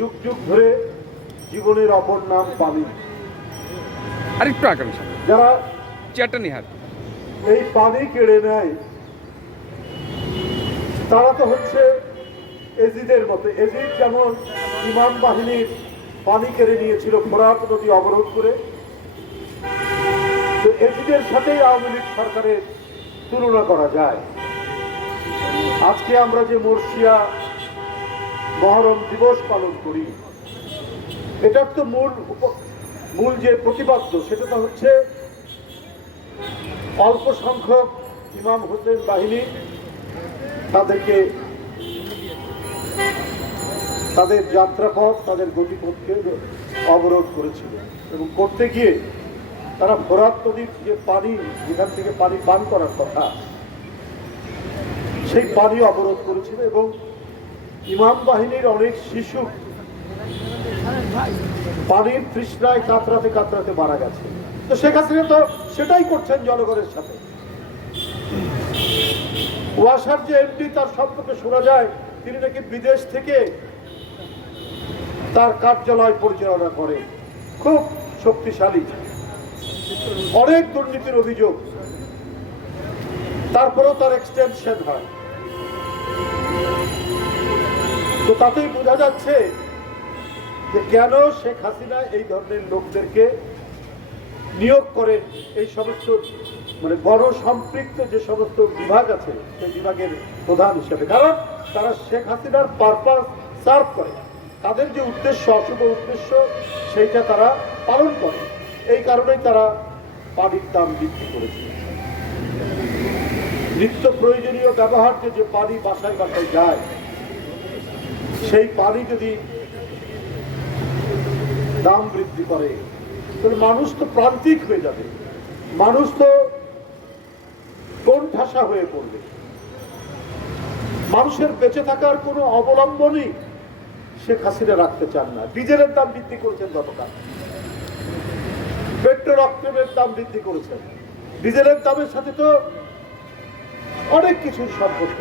যুগ যুগ ধরে জীবনের অপর নাম পানি। আরেকটু আকাঙ্ক্ষা যারা চেয়ারটা নিহার এই পানি কেড়ে নেয় তারা তো হচ্ছে এজিদের মতো। এজিদ যেমন ইমাম বাহিনীর পানি কেড়ে নিয়েছিল ফোরাত নদী অবরোধ করে, তো এজিদের সাথেই আওয়ামী লীগ সরকারের তুলনা করা যায়। আজকে আমরা যে মর্শিয়া মহরম দিবস পালন করি, এটার তো মূল যে প্রতিপাদ্য সেটা তো হচ্ছে অল্প সংখ্যক ইমাম হোসেন বাহিনী তাদেরকে তাদের যাত্রাপথ তাদের গতিপথকে অবরোধ করেছিল এবং করতে গিয়ে তারা ফোরাত নদীর যে পানি, যেখান থেকে পানি পান করার কথা, সেই পানি অবরোধ করেছিল এবং ইমাম বাহিনীর অনেক শিশু পানির তৃষ্ণায় কাতরাতে কাতরাতে মারা গেছে। তো শেখ হাসিনা তো সেটাই করছেন জনগণের সাথে। ওয়াসার যে এমডি, তার সম্পর্কে শোনা যায় তিনি নাকি বিদেশ থেকে তার কার্যালয় পরিচালনা করে, খুব শক্তিশালী, অনেক দুর্নীতির অভিযোগ, তারপরেও তার এক্সটেনশন হয়। তো তাতেই বোঝা যাচ্ছে যে কেন শেখ হাসিনা এই ধরনের লোকদেরকে নিয়োগ করেন এই সমস্ত মানে গণসম্পৃক্ত যে সমস্ত বিভাগ আছে সেই বিভাগের প্রধান হিসেবে। কারণ তারা শেখ হাসিনার পারপাস সার্ভ করে, তাদের যে উদ্দেশ্য, অশুভ উদ্দেশ্য, সেইটা তারা পালন করে। এই কারণেই তারা পানির দাম বৃদ্ধি করেছে। নিত্য প্রয়োজনীয় ব্যবহার্য যে পানি বাসায় বাসায় যায়, সেই পানি যদি দাম বৃদ্ধি করে তাহলে মানুষ তো প্রান্তিক হয়ে যাবে, মানুষ তো কোণঠাসা হয়ে পড়বে। মানুষের বেঁচে থাকার কোনো অবলম্বনই শেখ হাসিনা রাখতে চান না। ডিজেলের দাম বৃদ্ধি করেছেন গতকাল, পেট্রোল অক্টেনের দাম বৃদ্ধি করেছেন। ডিজেলের দামের সাথে তো অনেক কিছুর সম্পর্ক,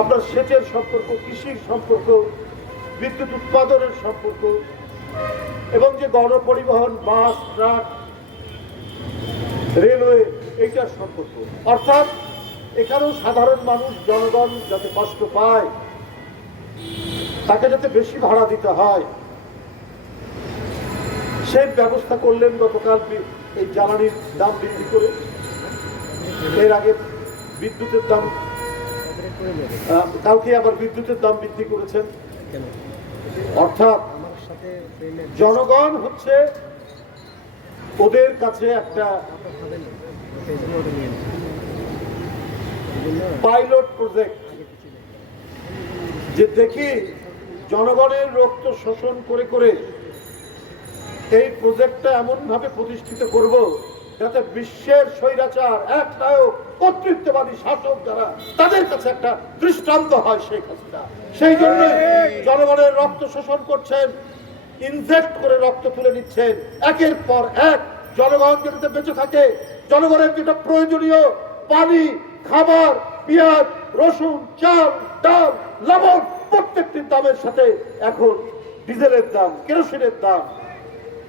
আপনার সেচের সম্পর্ক, কৃষির সম্পর্ক, বিদ্যুৎ উৎপাদনের সম্পর্ক, এবং যে গণপরিবহন, বাস, ট্রাক, রেলওয়ে, এইটার সম্পর্ক। অর্থাৎ এখানেও সাধারণ মানুষ, জনগণ যাতে কষ্ট পায়, তাকে যাতে বেশি ভাড়া দিতে হয়, সেই ব্যবস্থা করলেন গতকাল এই জ্বালানির দাম বৃদ্ধি করে। এর আগে বিদ্যুতের দাম, কালকে আবার বিদ্যুতের দাম বৃদ্ধি করেছেন। অর্থাৎ জনগণ হচ্ছে ওদের কাছে একটা পাইলট প্রজেক্ট, যে দেখি জনগণের রক্ত শোষণ করে করে এই প্রজেক্টটা এমন ভাবে প্রতিষ্ঠিত করব যাতে বিশ্বের স্বৈরাচার, একটাও কর্তৃত্ববাদী শাসক যারা, তাদের কাছে একটা দৃষ্টান্ত হয় শেখ হাসিনা। সেই জন্য জনগণের রক্ত শোষণ করছেন, ইনজেক্ট করে রক্ত তুলে নিচ্ছেন একের পর এক। জনগণ যাতে বেঁচে থাকে, জনগণের যেটা প্রয়োজনীয় পানি, খাবার, পেঁয়াজ, রসুন, চাল, ডাল, লবণ, প্রত্যেকটির দামের সাথে এখন ডিজেলের দাম, কেরোসিনের দাম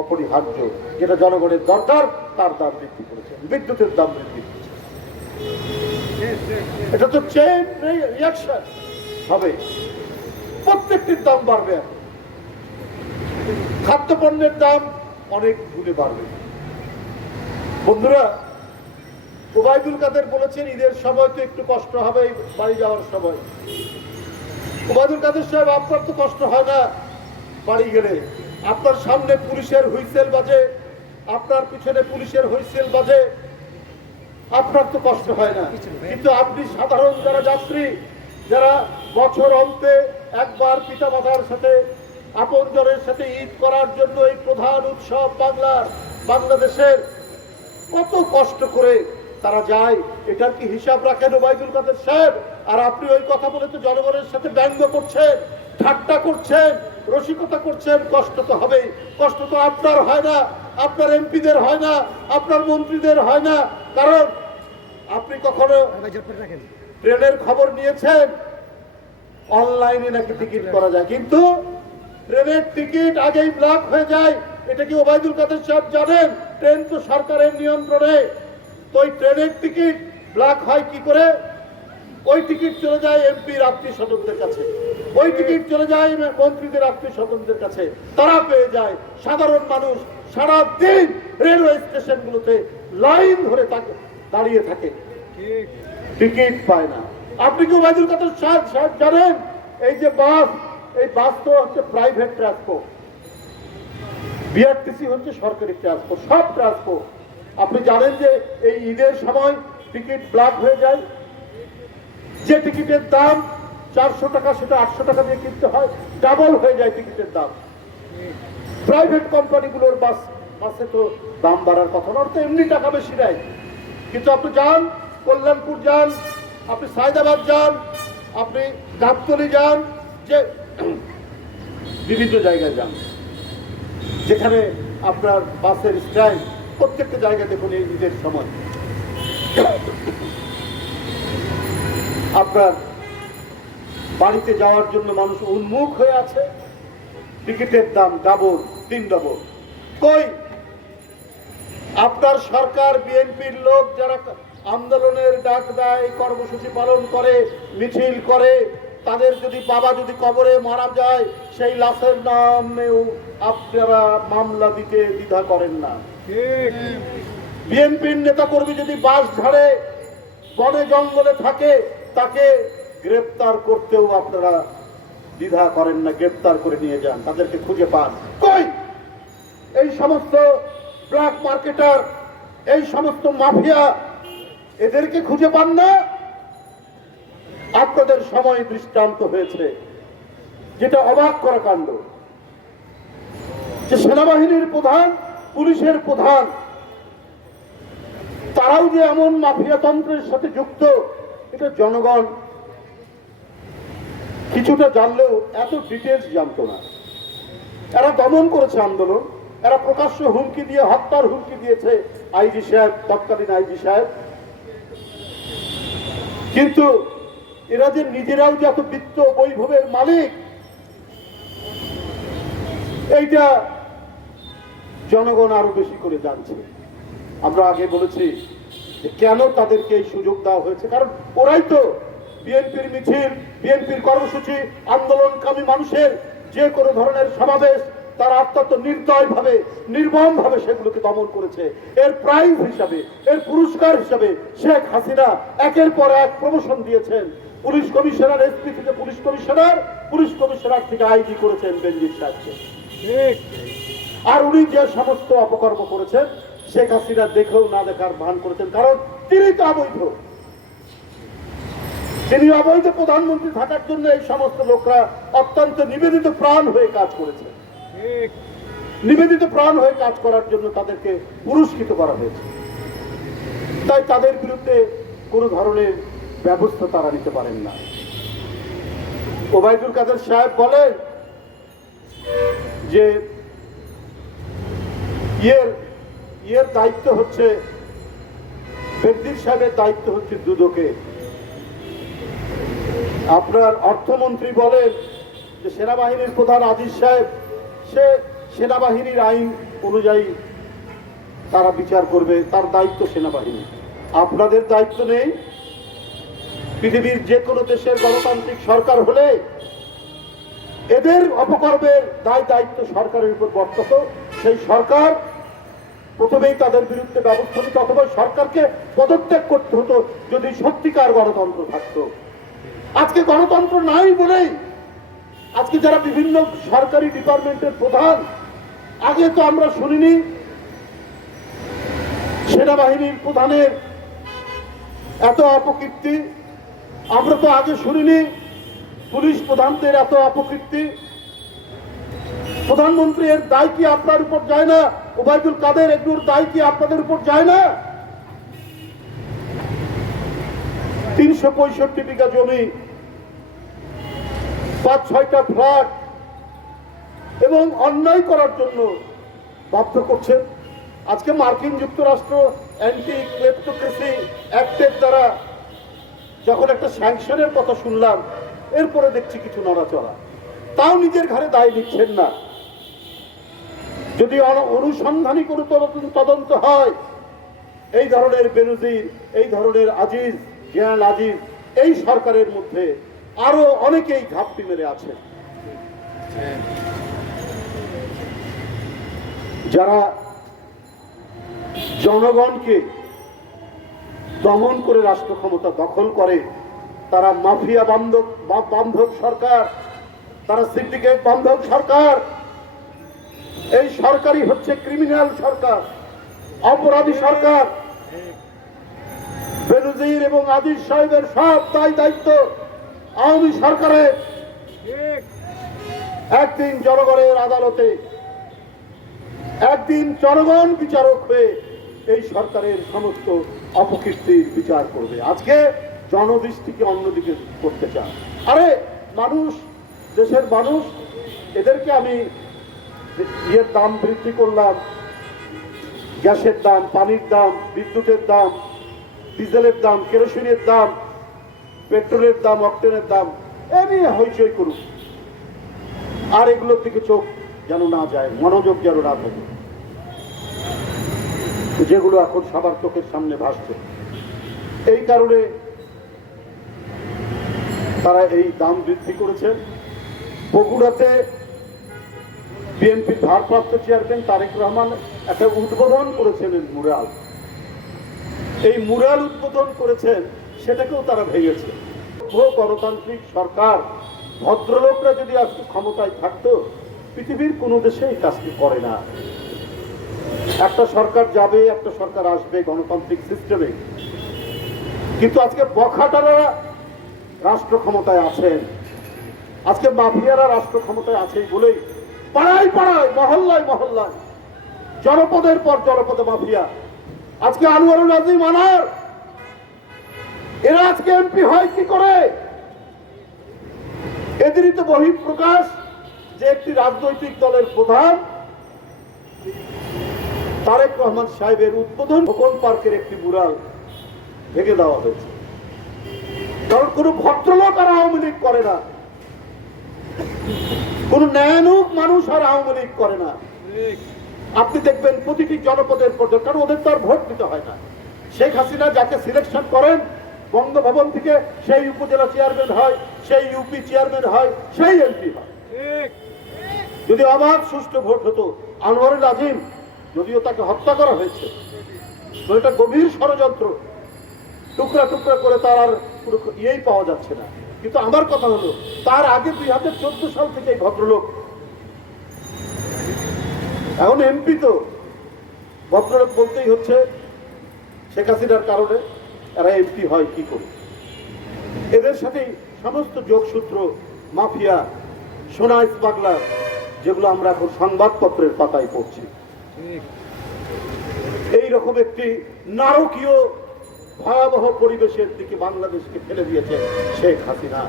অপরিহার্য। যেটা জনগণের দরকার তার দাম বৃদ্ধি করেছে, বিদ্যুতের দাম বৃদ্ধি করেছে। এটা তো চেইন রিঅ্যাকশন হবে, প্রত্যেকটির দাম বাড়বে। খাদ্যপণ্যের দাম অনেক গুণে বাড়বে। বন্ধুরা, ওবায়দুল কাদের বলেছেন ঈদের সময় তো একটু কষ্ট হবে বাড়ি যাওয়ার সময়। ওবায়দুল কাদের সাহেব, আপনার তো কষ্ট হয় না বাড়ি গেলে? আপনার সামনে পুলিশের হুইসেল বাজে, আপনার পিছনে পুলিশের হুইসেল বাজে, আপনার তো কষ্ট হয় না। কিন্তু আপনি সাধারণ যারা যাত্রী, যারা বছর অন্তে একবার পিতা মাতার সাথে, আপনজনের সাথে ঈদ করার জন্য এই প্রধান উৎসব বাংলাদেশের, কত কষ্ট করে তারা যায়, এটার কি হিসাব রাখেন ওবায়দুল কাদের সাহেব? আর আপনি ওই কথা বলে তো জনগণের সাথে ব্যঙ্গ করছেন, ঠাট্টা করছেন, রসিকতা করছেন। কষ্ট তো হবেই। কষ্ট তো আপনার হয় না, আপনার এমপিদের হয় না, আপনার মন্ত্রীদের হয় না। কারণ আপনি কখনো ট্রেনের খবর নিয়েছেন? অনলাইনে নাকি টিকিট করা যায়, কিন্তু ট্রেনের টিকিট আগেই ব্লক হয়ে যায়। এটা কি ওবায়দুল কাদের সাহেব জানেন? ট্রেন তো সরকারের নিয়ন্ত্রণে। তো ওই ট্রেনের টিকিট ব্লক হয় কি করে? ওই টিকিট চলে যায় এমপির আত্মীয় স্বজনদের কাছে, ওই টিকিট চলে যায় মন্ত্রীদের আত্মীয় স্বজনদের কাছে, তারা পেয়ে যায়। সাধারণ মানুষ সারা দিন রেলওয়ে স্টেশনগুলোতে লাইন ধরে থাকে, দাঁড়িয়ে থাকে, টিকিট পায় না। আপনি কি ওবায়দুল কাদের সাহেব জানেন এই যে বাস, এই বাস তো হচ্ছে প্রাইভেট ট্রান্সপোর্ট, বিআরটিসি হচ্ছে সরকারি ট্রান্সপোর্ট, সব ট্রান্সপোর্ট। আপনি জানেন যে এই ঈদের সময় টিকিট ব্লক হয়ে যায়। যে টিকিটের দাম 400 টাকা সেটা 800 টাকা দিয়ে কিনতে হয়, ডাবল হয়ে যায় টিকিটের দাম। প্রাইভেট কোম্পানিগুলোর বাসে তো দাম বাড়ার কথা না, তো এমনি টাকা বেশি নেয়। কিন্তু আপনি যান কল্যাণপুর যান, আপনি সায়দাবাদ যান, আপনি গাবতলী যান, যে বিভিন্ন জায়গায় যান যেখানে আপনার বাসের স্ট্যান্ড, প্রত্যেকটা জায়গায় দেখুন এই ঈদের সময় আপনার বাড়িতে যাওয়ার জন্য মানুষ উন্মুখ হয়ে আছে। টিকিটের দাম ডাবল, 3 ডাবল। কই আপনার সরকার, বিএনপির লোক যারা আন্দোলনের ডাক দেয়, কর্মসূচি পালন করে, মিছিল করে, তাদের যদি বাবা যদি কবরে মারা যায়, সেই লাশের নামেও আপনারা মামলা দিতে দ্বিধা করেন না। বিএনপির নেতাকর্মী যদি বাস ঝাড়ে, বনে জঙ্গলে থাকে, তাকে গ্রেপ্তার করতেও আপনারা দ্বিধা করেন না, গ্রেপ্তার করে নিয়ে যান, তাদেরকে খুঁজে পান। কই এই সমস্ত ব্ল্যাক মার্কেটার, এই সমস্ত মাফিয়া, এদেরকে খুঁজে পান না? আপনাদের সময় দৃষ্টান্ত হয়েছে, যেটা অবাক করা কাণ্ড, যে সেনাবাহিনীর প্রধান, পুলিশের প্রধান, তারাও যে এমন মাফিয়া তন্ত্রের সাথে যুক্ত, এটা জনগণ কিছুটা জানলেও এত ডিটেলস জানতো না। এরা দমন করেছে আন্দোলন, এরা প্রকাশ্য হুমকি দিয়ে, হত্যার হুমকি দিয়েছে আইজি সাহেব, তৎকালীন আইজি সাহেব। কিন্তু এরা যে নিজেরাও যে এত বিত্ত বৈভবের মালিক, এইটা জনগণ আরো বেশি করে জানছে। আমরা আগে বলেছি যে কেন তাদেরকে এই সুযোগ দেওয়া হয়েছে, কারণ ওরাই তো বিএনপির মিছিল, বিএনপির কর্মসূচি, আন্দোলনকামী মানুষের যে কোনো ধরনের সমাবেশ, তারা অত্যন্ত নির্দয়ভাবে, নির্মমভাবে সেগুলোকে দমন করেছে। এর প্রাইজ হিসাবে, এর পুরস্কার হিসাবে শেখ হাসিনা একের পর এক প্রমোশন দিয়েছেন। পুলিশ কমিশনার, এসপি থেকে পুলিশ কমিশনার, পুলিশ কমিশনার থেকে আইজি করেছেন বেনজির সাহেবকে। আর উনি যে সমস্ত অপকর্ম করেছেন, শেখ হাসিনা দেখেও না দেখার ভান করেছেন, কারণ তিনি তো অবৈধ। তিনি অবৈধ প্রধানমন্ত্রী থাকার জন্য এই সমস্ত লোকরা অত্যন্ত নিবেদিত প্রাণ হয়ে কাজ করেছে। নিবেদিত প্রাণ হয়ে কাজ করার জন্য তাদেরকে পুরস্কৃত করা হয়েছে। তাই তাদের বিরুদ্ধে কোনো ধরনের ব্যবস্থা তারা নিতে পারেন না। ওবায়দুল কাদের সাহেব বলেন যে ইয়ের দায়িত্ব হচ্ছে, বেনজির সাহেবের দায়িত্ব হচ্ছে দুদকে। আপনার অর্থমন্ত্রী বলেন যে সেনাবাহিনীর প্রধান আজিজ সাহেব, সে সেনাবাহিনীর আইন অনুযায়ী তারা বিচার করবে, তার দায়িত্ব সেনাবাহিনী। আপনাদের দায়িত্ব নেই? পৃথিবীর যে কোনো দেশের গণতান্ত্রিক সরকার হলে এদের অপকর্মের দায়িত্ব সরকারের উপর বর্তত। সেই সরকার প্রথমেই তাদের বিরুদ্ধে ব্যবস্থা নিত, অথবা সরকারকে পদত্যাগ করতে হতো যদি সত্যিকার গণতন্ত্র থাকতো। আজকে গণতন্ত্র নাই বলেই আজকে যারা বিভিন্ন সরকারি ডিপার্টমেন্টের প্রধান, আগে তো আমরা শুনিনি সেনাবাহিনীর প্রধানের এত অপকীর্তি, আমরা তো আগে শুনিনি পুলিশ প্রধানদের এত অপকীর্তি। প্রধানমন্ত্রী এর দায় কি আপনার উপর যায় না? ওবায়দুল কাদের এগুলোর দায় কি আপনাদের উপর যায় না? 365 বিঘা জমি, 5-6টা ফ্ল্যাট এবং অন্যায় করার জন্য বাধ্য করছেন। আজকে মার্কিন যুক্তরাষ্ট্র অ্যান্টি ক্লেপ্টোক্রেসি অ্যাক্টের দ্বারা যখন একটা স্যাংশনের কথা শুনলাম, এরপরে দেখছি কিছু নড়াচড়া। তাও নিজের ঘাড়ে দায় নিচ্ছেন না। যদি অনুসন্ধানী কোনো তদন্ত হয়, এই ধরনের বেনজির, এই ধরনের আজিজ, জেনারেল আজিজ এই সরকারের মধ্যে আরো অনেকেই ঘাপটি মেরে আছে, যারা জনগণকে দমন করে রাষ্ট্র ক্ষমতা দখল করে। তারা মাফিয়া বান্ধব সরকার, তারা সিন্ডিকেট বান্ধব সরকার। এই সরকারই হচ্ছে ক্রিমিনাল সরকার, অপরাধী সরকার। বেনজির এবং আজিজ সাহেবের সব দায়িত্ব আওয়ামী সরকারের। একদিন জনগণের আদালতে, একদিন জনগণ বিচারক হয়ে এই সরকারের সমস্ত অপকীর্তির বিচার করবে। আজকে জনদৃষ্টিকে অন্যদিকে করতে চায়। আরে মানুষ, দেশের মানুষ, এদেরকে আমি ইয়ের দাম বৃদ্ধি করলাম, গ্যাসের দাম, পানির দাম, বিদ্যুতের দাম, ডিজেলের দাম, কেরোসিনের দাম, পেট্রোলের দাম, অক্টেনের দাম, এ নিয়ে হইচই করুক, আর এগুলোর দিকে চোখ যেন না যায়, মনোযোগ যেন না থাকে, যেগুলো এখন সবার চোখের সামনে ভাসছে। এই কারণে তারা এই দাম বৃদ্ধি করেছেন। বগুড়াতে বিএনপির ভারপ্রাপ্ত চেয়ারম্যান তারেক রহমান একটা উদ্বোধন করেছেন মুরাল। এই মুরাল উদ্বোধন করেছেন, সেটাকেও তারা ভেঙেছে। গণতান্ত্রিক সরকার, ভদ্রলোকরা যদি আজকে ক্ষমতায় থাকতো, পৃথিবীর কোনো দেশে এই কাজটি করে না। একটা সরকার যাবে, একটা সরকার আসবে গণতান্ত্রিক সিস্টেমে, কিন্তু আজকে বখাটারা রাষ্ট্র ক্ষমতায় আছেন, আজকে মাফিয়ারা রাষ্ট্র ক্ষমতায় আছে বলেই পাড়ায় পাড়ায়, মহল্লায় মহল্লায়, জনপদের পর জনপদে মাফিয়া। আজকে আনোয়ারুল আজিম আনার, এরা আজকে এমপি হয় কি করে? এদেরই তো বহিঃপ্রকাশ যে একটি রাজনৈতিক দলের প্রধান তারেক রহমান সাহেবের উদ্বোধন খোকন পার্কের একটি মুরাল ভেঙে দেওয়া হয়েছে। কারণ কোন ভদ্রলোক আর আওয়ামী লীগ করে না, কোন ন্যায়ানুক মানুষ আর আওয়ামী লীগ করে না। আপনি দেখবেন প্রতিটি জনপদের পর্যন্ত, কারণ ওদের তো আর ভোট দিতে হয় না। শেখ হাসিনা যাকে সিলেকশন করেন বঙ্গভবন থেকে, সেই উপজেলা চেয়ারম্যান হয়, সেই ইউপি চেয়ারম্যান হয়, সেই এমপি হয়। যদি অবাধ সুষ্ঠু ভোট হতো, আনোয়ারুল আজিম, যদিও তাকে হত্যা করা হয়েছে, তো এটা গভীর ষড়যন্ত্র, টুকরা টুকরা করে তার আর পুরো ইয়েই পাওয়া যাচ্ছে না। কিন্তু আমার কথা হলো, তার আগে 2014 সাল থেকে এই ভদ্রলোক এখন এমপি, তো ভদ্রলোক বলতেই হচ্ছে। শেখ হাসিনার কারণে এরা এমপি হয় কি করে? এদের সাথে সমস্ত যোগসূত্র, মাফিয়া, সোনা স্মাগলার, যেগুলো আমরা এখন সংবাদপত্রের পাতায় পড়ছি, এইরকম একটি নারকীয় ভয়াবহ পরিবেশের দিকে বাংলাদেশকে ফেলে দিয়েছে শেখ হাসিনা।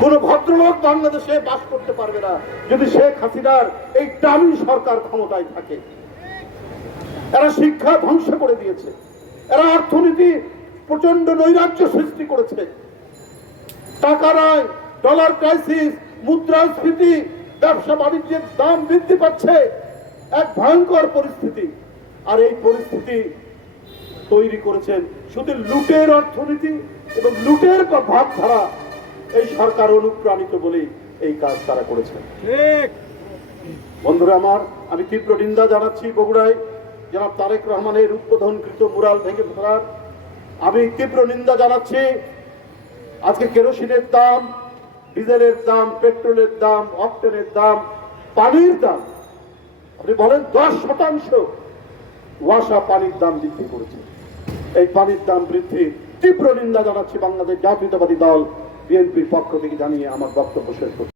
কোন ভদ্রলোক বাংলাদেশে বাস করতে পারবে না যদি শেখ হাসিনার এই ডামি সরকার ক্ষমতায় থাকে। এরা শিক্ষা ধ্বংস করে দিয়েছে, এরা অর্থনীতি প্রচন্ড নৈরাজ্য সৃষ্টি করেছে। টাকা নাই, ডলার ক্রাইসিস, মুদ্রাস্ফীতি, ব্যবসা বাণিজ্যের দাম বৃদ্ধি পাচ্ছে, এক ভয়ঙ্কর পরিস্থিতি। আর এই পরিস্থিতি তৈরি করেছেন শুধু লুটের অর্থনীতি এবং লুটের ভাবধারা। এই সরকার অনুপ্রাণিত বলেই এই কাজ তারা করেছেন। বন্ধুরা আমার, আমি তীব্র নিন্দা জানাচ্ছি বগুড়ায় জনাব তারেক রহমানের উদ্বোধনকৃত মুরাল ভেঙে ফেলার। আমি তীব্র নিন্দা জানাচ্ছি আজকে কেরোসিনের দাম, ডিজেলের দাম, পেট্রোলের দাম, অক্টেনের দাম, পানির দাম, আপনি বলেন 10% ওয়াসা পানির দাম বৃদ্ধি করেছে। এই পানির দাম বৃদ্ধি তীব্র নিন্দা জানাচ্ছি বাংলাদেশ জাতীয়তাবাদী দল বিএনপির পক্ষ থেকে জানিয়ে আমার বক্তব্য শেষ করছি।